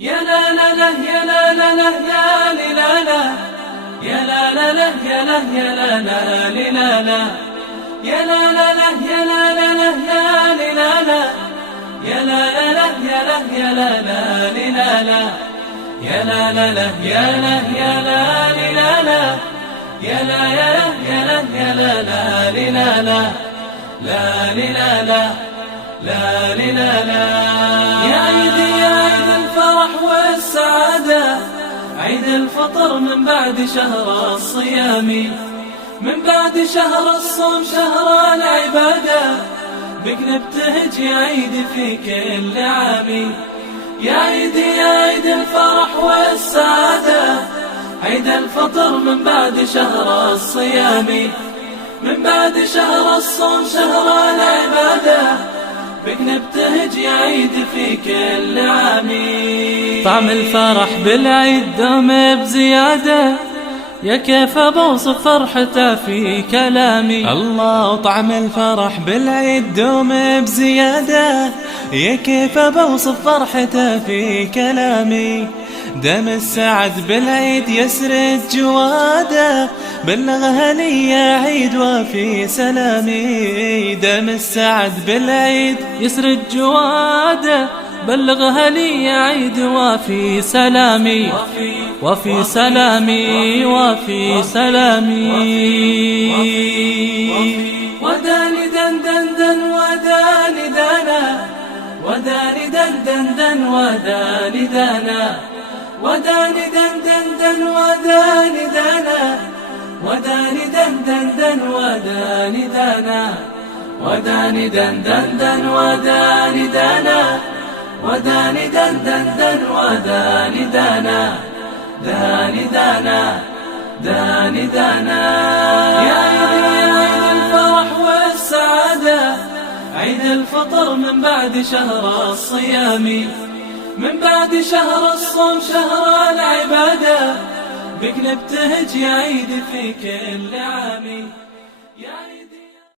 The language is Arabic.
يا لا لا لا يا لا لا لا يا لي لا لا يا لا لا لا يا لا يا لا لا لي لا لا يا لا لا لا يا لا لا لا يا لي لا لا يا لا لا لا يا لا يا لا لا لي لا لا يا لا لا لا يا لا يا لا لي لا لا يا لا يا لا يا لا يا لا لا لي لا لا لا لي لا لا لا لي لا لا يا عيدي يا عيد الفرح والسعادة، عيد الفطر من بعد شهر الصيام، من بعد شهر الصوم شهر العبادة، بك نبتهج يا عيد في كل عام. يا عيدي يا عيد الفرح والسعادة، عيد الفطر من بعد شهر الصيام، من بعد شهر الصوم شهر العبادة، بك نبتهج يا عيد في كل عام. طعم الفرح بالعيد دوم بزيادة، يا كيف بوصف فرحته في كلامي. الله طعم الفرح بالعيد دوم بزيادة، يا كيف بوصف فرحته في كلامي. دم السعد بالعيد يسرد جواده، بلغها لي يا عيد وفي سلامي. دم السعد بالعيد يسرد جواده، بلغها لي يا عيد وفي سلامي، وفي سلامي وفي سلامي. وداني دن دن دن وداني دانا، وداني دن دن دن وداني دانا، وداني دن دن دن وداني دانا، وداني دن دن دن وداني دانا، وداني دن دن دن وداني دانا، وداني دن دن دن وداني دانا، داني دانا داني دانا. يا عيدي يا عيد الفرح والسعادة، عيد الفطر من بعد شهر الصيام، من بعد شهر الصوم شهر العبادة، بك نبتهج يا عيد في كل عام.